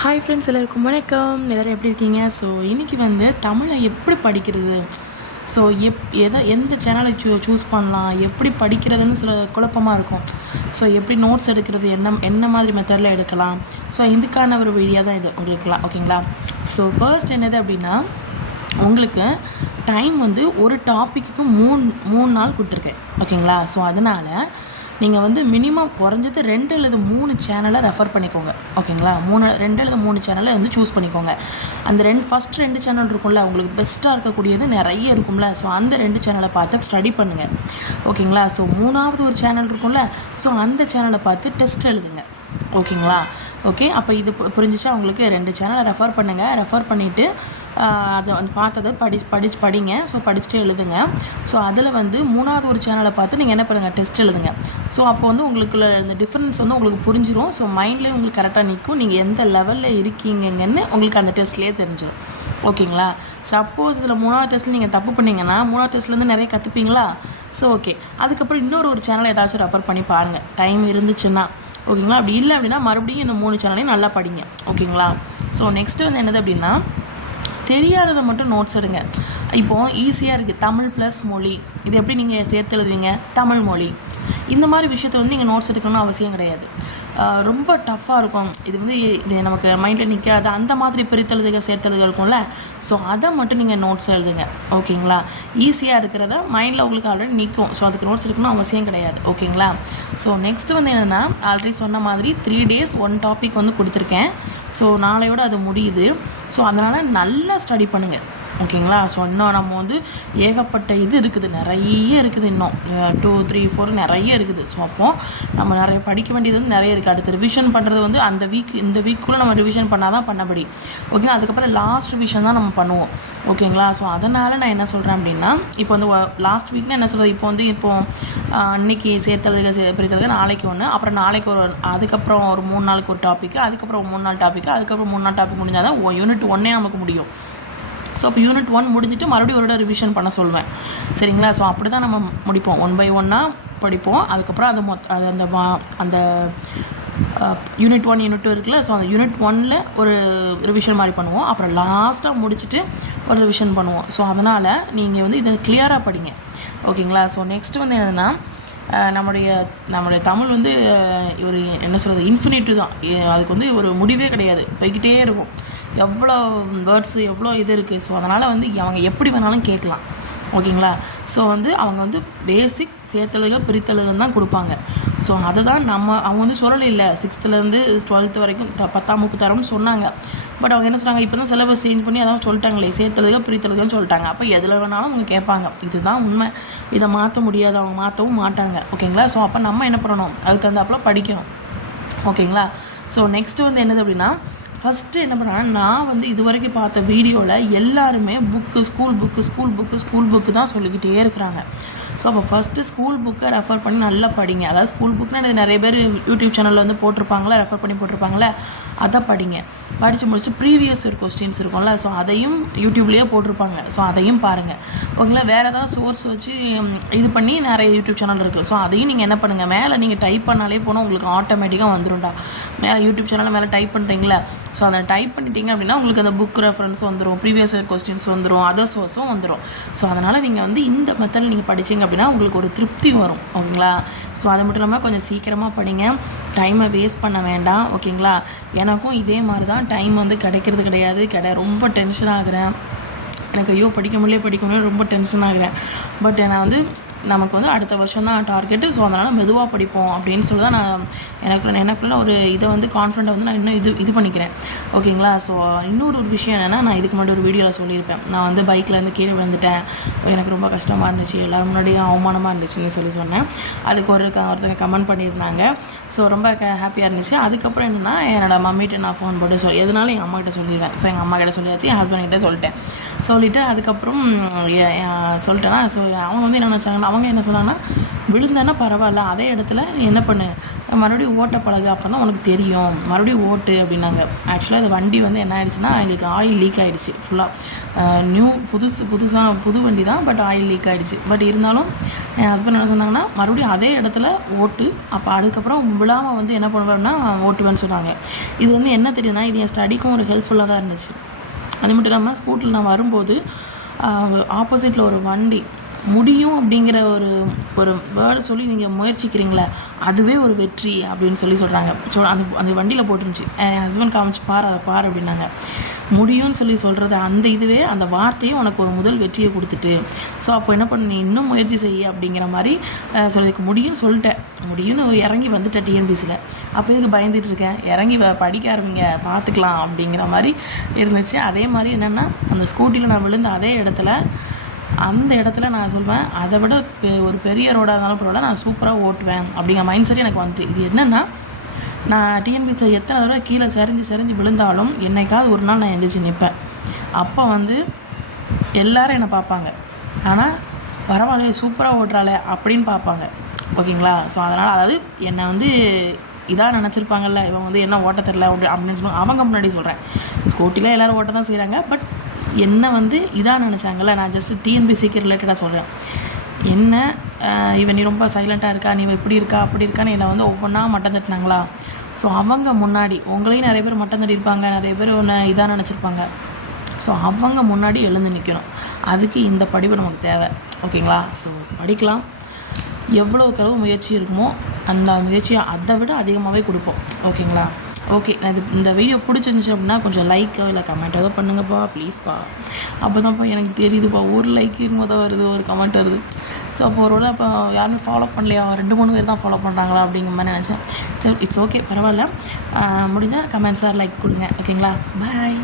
Hi friends எல்லாருக்கும் வணக்கம். எல்லோரும் எப்படி இருக்கீங்க? ஸோ இன்றைக்கி வந்து தமிழை எப்படி படிக்கிறது? ஸோ எப் எதை எந்த சேனலை சூ சூஸ் பண்ணலாம்? எப்படி படிக்கிறதுன்னு சில குழப்பமாக இருக்கும். ஸோ எப்படி நோட்ஸ் எடுக்கிறது? என்ன என்ன மாதிரி மெத்தடில் எடுக்கலாம்? ஸோ இதுக்கான ஒரு வழியாக தான் இது உங்களுக்குலாம் ஓகேங்களா ஸோ ஃபர்ஸ்ட் என்னது அப்படின்னா உங்களுக்கு டைம் வந்து ஒரு டாப்பிக்கு மூணு மூணு நாள் கொடுத்துருக்கேன் ஓகேங்களா ஸோ அதனால் நீங்கள் வந்து மினிமம் குறைஞ்சது ரெண்டு அல்லது மூணு சேனலை ரெஃபர் பண்ணிக்கோங்க. ஓகேங்களா மூணு ரெண்டு அல்லது மூணு சேனலை வந்து சூஸ் பண்ணிக்கோங்க. அந்த ரெண்டு ஃபஸ்ட் ரெண்டு சேனல் இருக்கும்ல உங்களுக்கு பெஸ்ட்டாக இருக்கக்கூடியது நிறைய இருக்கும்ல. ஸோ அந்த ரெண்டு சேனலை பார்த்து ஸ்டடி பண்ணுங்கள் ஓகேங்களா ஸோ மூணாவது ஒரு சேனல் இருக்கும்ல ஸோ அந்த சேனலை பார்த்து டெஸ்ட் எழுதுங்க. ஓகேங்களா ஓகே அப்போ இது பு- உங்களுக்கு ரெண்டு சேனலை ரெஃபர் பண்ணுங்கள் ரெஃபர் பண்ணிவிட்டு அதை வந்து பார்த்ததை படி படிச்சு படிங்க. ஸோ படிச்சுட்டு எழுதுங்க. ஸோ அதில் வந்து மூணாவது ஒரு சேனலை பார்த்து நீங்கள் என்ன பண்ணுங்கள் டெஸ்ட் எழுதுங்க. ஸோ அப்போ வந்து உங்களுக்குள்ள இந்த டிஃப்ரென்ஸ் வந்து உங்களுக்கு புரிஞ்சிடும் ஸோ மைண்ட்லேயே உங்களுக்கு கரெக்டாக நிற்கும். நீங்கள் எந்த லெவலில் இருக்கீங்கன்னு உங்களுக்கு அந்த டெஸ்ட்லேயே தெரிஞ்சிடும் ஓகேங்களா? சப்போஸ் இதில் மூணாவது டெஸ்ட்டில் நீங்கள் தப்பு பண்ணிங்கன்னா மூணாவது டெஸ்ட்லேருந்து நிறைய கற்றுப்பீங்களா ஸோ ஓகே அதுக்கப்புறம் இன்னொரு ஒரு சேனலை ஏதாச்சும் ரெஃபர் பண்ணி பாருங்கள் டைம் இருந்துச்சுன்னா. ஓகேங்களா? அப்படி இல்லை அப்படின்னா மறுபடியும் இந்த மூணு சேனலையும் நல்லா படிங்க. ஓகேங்களா? ஸோ நெக்ஸ்ட்டு வந்து என்னது அப்படின்னா தெரியாததை மட்டும் நோட்ஸ் எடுங்க. இப்போது ஈஸியாக இருக்குது தமிழ் ப்ளஸ் மொழி. இது எப்படி நீங்கள் சேர்த்து எழுதுவீங்க? தமிழ் மொழி. இந்த மாதிரி விஷயத்தை வந்து நீங்கள் நோட்ஸ் எடுக்கணும்னு அவசியம் கிடையாது. ரொம்ப டஃப்பாக இருக்கும். இது வந்து இது நமக்கு மைண்டில் நிற்காது அந்த மாதிரி பிரித்தெழுதுக சேர்த்தெழுதுக இருக்கும்ல. ஸோ அதை மட்டும் நீங்கள் நோட்ஸ் எழுதுங்க. ஓகேங்களா? ஈஸியாக இருக்கிறத மைண்டில் உங்களுக்கு ஆல்ரெடி நிற்கும் ஸோ அதுக்கு நோட்ஸ் எடுக்கணும் அவசியம் கிடையாது. ஓகேங்களா? ஸோ நெக்ஸ்ட் வந்து என்னென்னா ஆல்ரெடி சொன்ன மாதிரி த்ரீ டேஸ் ஒன் டாபிக் வந்து கொடுத்துருக்கேன். ஸோ நாளையோட அது முடியுது. ஸோ அதனால் நல்லா ஸ்டடி பண்ணுங்கள் ஓகேங்களா? ஸோ இன்னும் நம்ம வந்து ஏகப்பட்ட இது இருக்குது. நிறைய இருக்குது இன்னும். டூ த்ரீ ஃபோர் நிறைய இருக்குது. ஸோ அப்போது நம்ம நிறைய படிக்க வேண்டியது வந்து நிறைய இருக்குது. அடுத்து ரிவிஷன் பண்ணுறது வந்து அந்த வீக் இந்த வீக்குள்ளே நம்ம ரிவிஷன் பண்ணால் தான் பண்ணபடி. ஓகேங்களா அதுக்கப்புறம் லாஸ்ட் ரிவிஷன் தான் நம்ம பண்ணுவோம். ஓகேங்களா? ஸோ அதனால் நான் என்ன சொல்கிறேன் அப்படின்னா இப்போ வந்து லாஸ்ட் வீக்னா என்ன சொல்கிறது இப்போ வந்து இப்போ ஆஹ், இன்னைக்கு சேர்த்தலுக நாளைக்கு ஒன்று அப்புறம் நாளைக்கு ஒரு அதுக்கப்புறம் ஒரு மூணு நாளுக்கு ஒரு டாப்பிக்கு அதுக்கப்புறம் ஒரு மூணு நாள் டாப்பிக்கு அதுக்கப்புறம் மூணு நாள் டாபிக் முடிஞ்சால் தான் யூனிட் ஒன்னே நமக்கு முடியும். ஸோ இப்போ யூனிட் ஒன் முடிஞ்சிட்டு மறுபடியும் ஒரு ரிவிஷன் பண்ண சொல்லுவேன் சரிங்களா? ஸோ அப்படி தான் நம்ம முடிப்போம். ஒன் பை ஒன்னாக படிப்போம். அதுக்கப்புறம் அது மொத்த அது அந்த அந்த யூனிட் ஒன் யூனிட் டூ இருக்குல்ல? ஸோ அந்த யூனிட் ஒனில் ஒரு ரிவிஷன் மாதிரி பண்ணுவோம். அப்புறம் லாஸ்ட்டாக முடிச்சுட்டு ஒரு ரிவிஷன் பண்ணுவோம். ஸோ அதனால் நீங்கள் வந்து இதை கிளியராக படிங்க. ஓகேங்களா ஸோ நெக்ஸ்ட் வந்து என்னதுன்னா நம்முடைய நம்முடைய தமிழ் வந்து ஒரு என்ன சொல்கிறது இன்ஃபினிட்டு தான். அதுக்கு வந்து ஒரு முடிவே கிடையாது. போய்கிட்டே இருக்கும். எவ்வளோ வேர்ட்ஸு எவ்வளோ இது இருக்குது ஸோ அதனால் வந்து அவங்க எப்படி வேணாலும் கேட்கலாம். ஓகேங்களா? ஸோ வந்து அவங்க வந்து பேசிக் சேர்த்தழுக பிரித்தழுகன்னு தான் கொடுப்பாங்க. ஸோ அதை தான் நம்ம அவங்க வந்து சொல்லலை இல்லை சிக்ஸ்த்துலேருந்து டுவெல்த்து வரைக்கும் த பத்தாம் வகுப்பு தரம்னு சொன்னாங்க. பட் அவங்க என்ன சொன்னாங்க? இப்போ தான் சிலபஸ் சேஞ்ச் பண்ணி அதான் சொல்லிட்டாங்களே. சேர்த்தழுக பிரித்தழுகன்னு சொல்லிட்டாங்க. அப்போ எதில் வேணாலும் அவங்க கேட்பாங்க. இதுதான் உண்மை. இதை மாற்ற முடியாது. அவங்க மாற்றவும் மாட்டாங்க. ஓகேங்களா ஸோ அப்போ நம்ம என்ன பண்ணணும்? அதுக்கு தகுந்தாப்புல படிக்கணும். ஓகேங்களா ஸோ நெக்ஸ்ட்டு வந்து என்னது அப்படின்னா ஃபஸ்ட்டு என்ன பண்ணேன்னா நான் வந்து இது வரைக்கும் பார்த்த வீடியோவில் எல்லாருமே book school book school book school book தான் சொல்லிக்கிட்டே இருக்கிறாங்க. ஸோ அப்போ ஃபஸ்ட்டு ஸ்கூல் புக்கை ரெஃபர் பண்ணி நல்லா படிங்க. அதாவது ஸ்கூல் புக்னால் இது நிறைய பேர் யூடியூப் சேனலில் வந்து போட்டிருப்பாங்களே ரெஃபர் பண்ணி போட்டிருப்பாங்களே அதை படிங்க. படித்து முடிச்சுட்டு ப்ரீவியஸ் ஒரு கொஸ்டின்ஸ் இருக்கும்ல ஸோ அதையும் யூடியூப்லேயே போட்டிருப்பாங்க. ஸோ அதையும் பாருங்கள் ஓகேங்களா? வேறு ஏதாவது சோர்ஸ் வச்சு இது பண்ணி நிறைய யூடியூப் சேனல் இருக்குது ஸோ அதையும் நீங்கள் என்ன பண்ணுங்கள் மேலே நீங்கள் டைப் பண்ணாலே போனால் உங்களுக்கு ஆட்டோமேட்டிக்காக வந்துடும்டா மேலே யூடியூப் சேனலில் மேலே டைப் பண்ணுறீங்களா ஸோ அதை டைப் பண்ணிட்டீங்க அப்படின்னா உங்களுக்கு அந்த புக் ரெஃபரன்ஸ் வந்துடும் ப்ரீவியஸ் கொஸ்டின்ஸ் வந்துடும் அதர் சோர்ஸும் வந்துடும் ஸோ அதனால் நீங்கள் வந்து இந்த மெத்தடில் நீங்கள் படிச்சிங்க அப்படின்னா உங்களுக்கு ஒரு திருப்தி வரும் ஓகேங்களா? ஸோ அது மட்டும் இல்லாமல் கொஞ்சம் சீக்கிரமாக படிங்க. டைமை வேஸ்ட் பண்ண வேண்டாம் ஓகேங்களா? எனக்கும் இதே மாதிரி தான் டைம் வந்து கிடைக்கிறது கிடையாது. கிடை ரொம்ப டென்ஷன் ஆகுறேன். எனக்கு ஐயோ படிக்க முடியல படிக்க முடியல ரொம்ப டென்ஷன் ஆகுறேன். பட் நான் வந்து நமக்கு வந்து அடுத்த வருஷம் தான் டார்கெட்டு ஸோ அதனால் மெதுவாக படிப்போம் அப்படின்னு சொல்லி தான் நான் எனக்கு எனக்குள்ள ஒரு இதை வந்து கான்ஃபிடென்ட்டை வந்து நான் இன்னும் இது இது பண்ணிக்கிறேன். ஓகேங்களா ஸோ இன்னொரு ஒரு விஷயம் என்னென்னா நான் இதுக்கு முன்னாடி ஒரு வீடியோவில் சொல்லியிருப்பேன். நான் வந்து பைக்கில் வந்து கீழே விழுந்துட்டேன். எனக்கு ரொம்ப கஷ்டமாக இருந்துச்சு. எல்லோரும் முன்னாடியும் அவமானமாக இருந்துச்சுன்னு சொல்லி சொன்னேன். அதுக்கு ஒரு க- ஒருத்தங்க கமெண்ட் பண்ணியிருந்தாங்க. ஸோ ரொம்ப ஹாப்பியாக இருந்துச்சு. அதுக்கப்புறம் என்னென்னா என்னோடய மம்மிகிட்ட நான் ஃபோன் போட்டு சொல்லி எதனாலும் எங்கள் அம்மாக்கிட்ட சொல்லிடுவேன் ஸோ எங்கள் அம்மா கிட்ட சொல்லியாச்சு என் ஹஸ்பண்ட் கிட்டே சொல்லிட்டேன். சொல்லிவிட்டு அதுக்கப்புறம் சொல்லிட்டேன்னா ஸோ அவங்க வந்து என்ன நினச்சாங்கன்னா அவங்க என்ன சொன்னாங்கன்னா விழுந்தேன்னா பரவாயில்ல அதே இடத்துல என்ன பண்ணு? மறுபடியும் ஓட்ட பழகு. அப்போ தான் உனக்கு தெரியும். மறுபடியும் ஓட்டு அப்படின்னாங்க. ஆக்சுவலாக இந்த வண்டி வந்து என்ன ஆயிடுச்சுன்னா எங்களுக்கு ஆயில் லீக் ஆகிடுச்சு ஃபுல்லாக நியூ புதுசு புதுசாக புது வண்டி தான் பட் ஆயில் லீக் ஆகிடுச்சு பட் இருந்தாலும் என் ஹஸ்பண்ட் என்ன சொன்னாங்கன்னா மறுபடியும் அதே இடத்துல ஓட்டு. அப்போ அதுக்கப்புறம் விழாமல் வந்து என்ன பண்ணுவேன்னா ஓட்டுவேன்னு சொன்னாங்க. இது வந்து என்ன தெரியுதுன்னா இது என் ஸ்டடிக்கும் ஒரு ஹெல்ப்ஃபுல்லாக தான் இருந்துச்சு. அது மட்டும் இல்லாமல் ஸ்கூட்டில் நான் வரும்போது ஆப்போசிட்டில் ஒரு வண்டி முடியும் அப்படிங்கிற ஒரு ஒரு வேர்டை சொல்லி நீங்கள் முயற்சிக்கிறீங்களே அதுவே ஒரு வெற்றி அப்படின்னு சொல்லி சொல்கிறாங்க ஸோ அந்த அந்த வண்டியில் போட்டுருந்துச்சு. என் ஹஸ்பண்ட் காமிச்சு பாரு அதை பாரு அப்படின்னாங்க. முடியும்னு சொல்லி சொல்கிறது அந்த இதுவே அந்த வார்த்தையே உனக்கு ஒரு முதல் வெற்றியை கொடுத்துட்டு ஸோ அப்போ என்ன பண்ண நீ இன்னும் முயற்சி செய்ய அப்படிங்கிற மாதிரி சொல்லிக்கு முடியும்னு சொல்லிட்டேன். முடியும்னு இறங்கி வந்துட்டேன் டிஎன்பிசியில் அப்போ இதுக்கு பயந்துட்டு இருக்கேன். இறங்கி வ- படிக்க ஆரம்பிங்க பார்த்துக்கலாம் அப்படிங்கிற மாதிரி இருந்துச்சு. அதே மாதிரி என்னென்னா அந்த ஸ்கூட்டியில் நான் விழுந்த அதே இடத்துல அந்த இடத்துல நான் சொல்வேன் அதை விட பெ- ஒரு பெரிய ரோடாக இருந்தாலும் பரவாயில்ல நான் சூப்பராக ஓட்டுவேன். அப்படிங்கிற மைண்ட் செட் எனக்கு வந்துட்டு. இது என்னென்னா நான் டிஎன்பிசி எத்தனை தடவை கீழே சரிஞ்சு சரிஞ்சு விழுந்தாலும் என்னைக்காவது ஒரு நாள் நான் எந்திரிச்சு நிற்பேன் அப்போ வந்து எல்லாரும் என்னை பார்ப்பாங்க. ஆனால் பரவாயில்லையே சூப்பராக ஓட்டுறாளே அப்படின்னு பார்ப்பாங்க. ஓகேங்களா? ஸோ அதனால் அதாவது என்னை வந்து இதாக நினச்சிருப்பாங்கல்ல இவன் வந்து என்ன ஓட்ட தெரில அப்படி அப்படின்னு சொல்லுவாங்க அவங்க முன்னாடி சொல்கிறேன் ஸ்கூட்டியில் எல்லோரும் ஓட்ட தான் செய்கிறாங்க பட் என்னை வந்து இதாக நினச்சாங்கல்ல? நான் ஜஸ்ட் டிஎன்பிசிக்கு ரிலேட்டடாக சொல்கிறேன் என்ன இவன் நீ ரொம்ப சைலண்ட்டாக இருக்கா? நீ இப்படி இருக்கா? அப்படி இருக்கான்னு என்னை வந்து ஒவ்வொன்றா மட்டம் தட்டினாங்களா? ஸோ அவங்க முன்னாடி உங்களையும் நிறைய பேர் மட்டம் தட்டியிருப்பாங்க. நிறைய பேர் ஒன்று இதாக நினச்சிருப்பாங்க. ஸோ அவங்க முன்னாடி எழுந்து நிற்கணும் அதுக்கு இந்த படிப்பு நமக்கு தேவை. ஓகேங்களா? ஸோ படிக்கலாம். எவ்வளோக்கு அளவு முயற்சி இருக்குமோ அந்த முயற்சியை அதை விட அதிகமாகவே கொடுப்போம். ஓகேங்களா? ஓகே இது இந்த வீடியோ பிடிச்சிருந்துச்சு அப்படின்னா கொஞ்சம் லைக்கோ இல்லை கமெண்ட் ஏதோ பண்ணுங்கப்பா ப்ளீஸ்ப்பா அப்போ தான்ப்பா எனக்கு தெரியுதுப்பா ஒரு லைக் இருக்கும்போது தான் வருது ஒரு கமெண்ட் வருது. ஸோ அப்போ ஒரு வேளை அப்போ யாருமே ஃபாலோ பண்ணலையா? ரெண்டு மூணு பேர் தான் ஃபாலோ பண்ணுறாங்களா அப்படிங்கிற மாதிரி நினச்சேன். சரி இட்ஸ் ஓகே பரவாயில்ல. முடிஞ்சால் கமெண்ட்ஸாக லைக் கொடுங்க ஓகேங்களா பாய்